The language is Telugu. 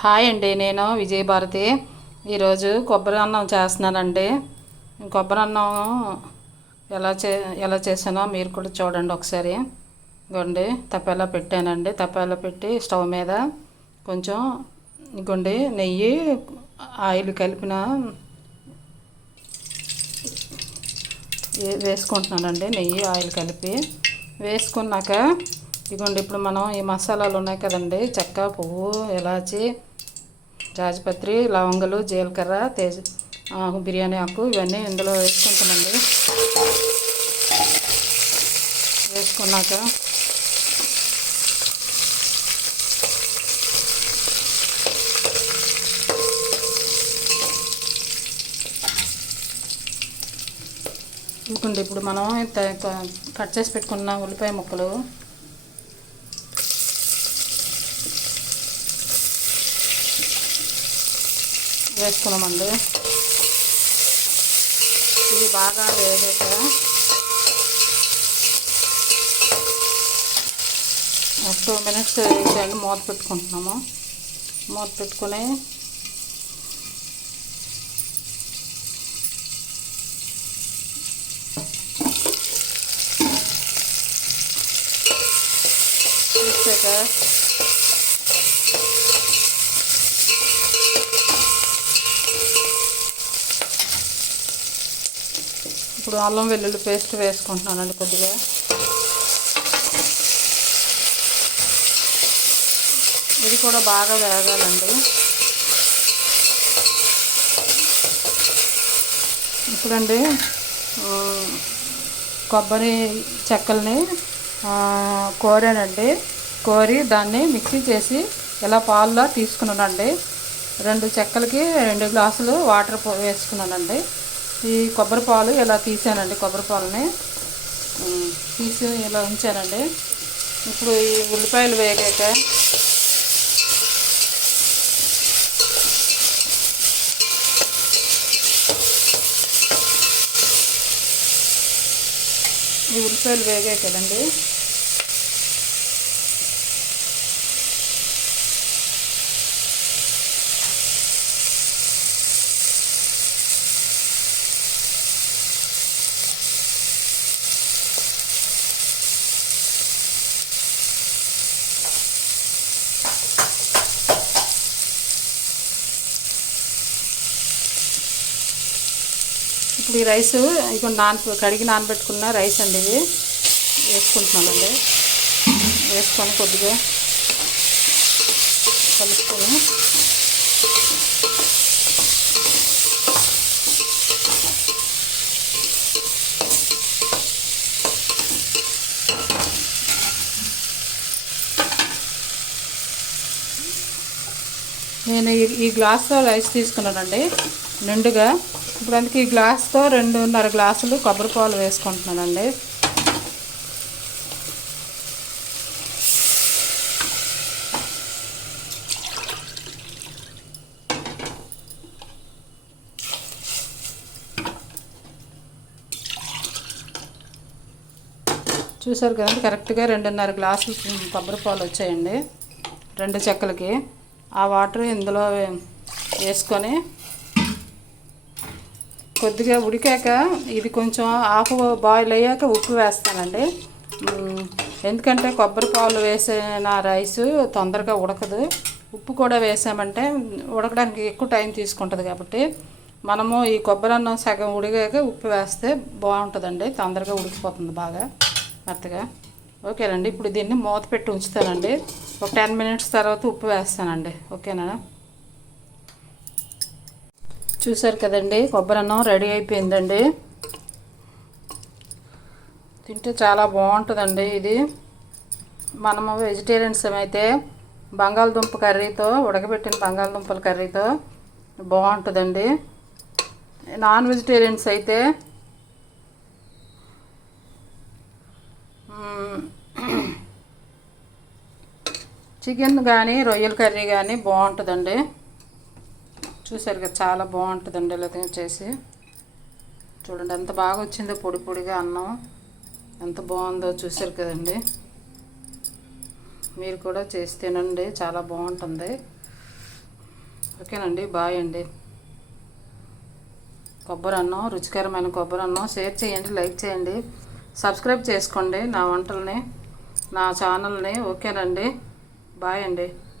హాయ్ అండి, నేను విజయభారతి. ఈరోజు కొబ్బరి అన్నం చేస్తున్నానండి. కొబ్బరి అన్నం ఎలా ఎలా చేసానో మీరు కూడా చూడండి ఒకసారి. ఇగోండి తప్పేలా పెట్టానండి. తప్పేలా పెట్టి స్టవ్ మీద కొంచెం ఇగోండి నెయ్యి ఆయిల్ కలిపిన వేసుకుంటున్నానండి. నెయ్యి ఆయిల్ కలిపి వేసుకున్నాక ఇగోండి ఇప్పుడు మనం ఈ మసాలాలు ఉన్నాయి కదండి, చెక్క, పువ్వు, ఇలాచి, జాజిపత్రి, లవంగలు, జీలకర్ర, బిర్యానీ ఆకు ఇవన్నీ ఇందులో వేసుకుంటామండి. వేసుకున్నాక ఇంకోండి ఇప్పుడు మనం కట్ చేసి పెట్టుకున్న ఉల్లిపాయ ముక్కలు వేసుకున్నామండి. ఇది బాగా వేగాక ఒక 2 minutes వేసేయండి. మూత పెట్టుకుంటున్నాము. మూత పెట్టుకొని చూసాక ఇప్పుడు అల్లం వెల్లుల్లి పేస్ట్ వేసుకుంటున్నానండి. కొద్దిగా ఇది కూడా బాగా వేగాలండి. ఇప్పుడండి కొబ్బరి చెక్కల్ని కోరానండి. కోరి దాన్ని మిక్సీ చేసి ఇలా పాలులా తీసుకున్నానండి. 2 చెక్కలకి 2 గ్లాసులు వాటర్ వేసుకున్నానండి. ఈ కొబ్బరి పాలు ఇలా తీసానండి. కొబ్బరి పాలని తీసి ఇలా ఉంచానండి. ఇప్పుడు ఈ ఉల్లిపాయలు వేగాక ఈ ఉల్లిపాయలు వేగాయి కదండి, ఇప్పుడు ఈ రైస్ ఇక కడిగి నానబెట్టుకున్న రైస్ అండి. ఇది వేసుకుంటున్నానండి. వేసుకొని కొద్దిగా కలుపుకొని నేను ఈ గ్లాస్తో రైస్ తీసుకున్నానండి నిండుగా. ఇప్పుడు అందుకే ఈ గ్లాస్తో 2.5 గ్లాసులు కొబ్బరి పాలు వేసుకుంటున్నానండి. చూసారు కదండి, కరెక్ట్గా 2.5 గ్లాసులు కొబ్బరి పాలు వచ్చాయండి 2 చెక్కలకి. ఆ వాటర్ ఇందులో వేసుకొని కొద్దిగా ఉడికాక ఇది కొంచెం హాఫ్ బాయిల్ అయ్యాక ఉప్పు వేస్తానండి. ఎందుకంటే కొబ్బరి పాలు వేసిన రైసు తొందరగా ఉడకదు. ఉప్పు కూడా వేసామంటే ఉడకడానికి ఎక్కువ టైం తీసుకుంటుంది. కాబట్టి మనము ఈ కొబ్బరి అన్నం సగం ఉడికాక ఉప్పు వేస్తే బాగుంటుందండి. తొందరగా ఉడికిపోతుంది బాగా మెత్తగా. ఓకేనండి, ఇప్పుడు దీన్ని మూత పెట్టి ఉంచుతానండి. ఒక 10 minutes తర్వాత ఉప్పు వేస్తానండి. ఓకేనా? చూసారు కదండి, కొబ్బరి అన్నం రెడీ అయిపోయిందండి. తింటే చాలా బాగుంటుందండి. ఇది మనము వెజిటేరియన్స్ అయితే బంగాళదుంప కర్రీతో, ఉడకబెట్టిన బంగాళదుంపల కర్రీతో బాగుంటుందండి. నాన్ వెజిటేరియన్స్ అయితే చికెన్ కానీ రొయ్యల కర్రీ కానీ బాగుంటుందండి. చూసారు కదా, చాలా బాగుంటుందండి. ఇలా చేసి చూడండి ఎంత బాగా వచ్చిందో, పొడి పొడిగా అన్నం ఎంత బాగుందో చూసారు కదండి. మీరు కూడా చేసి తినండి, చాలా బాగుంటుంది. ఓకేనండి, బాయ్ అండి. కొబ్బరి అన్నం, రుచికరమైన కొబ్బరి అన్నం షేర్ చేయండి, లైక్ చేయండి, సబ్స్క్రైబ్ చేసుకోండి నా వంటల్ని, నా ఛానల్ని. ఓకేనండి, బాయ్ అండి.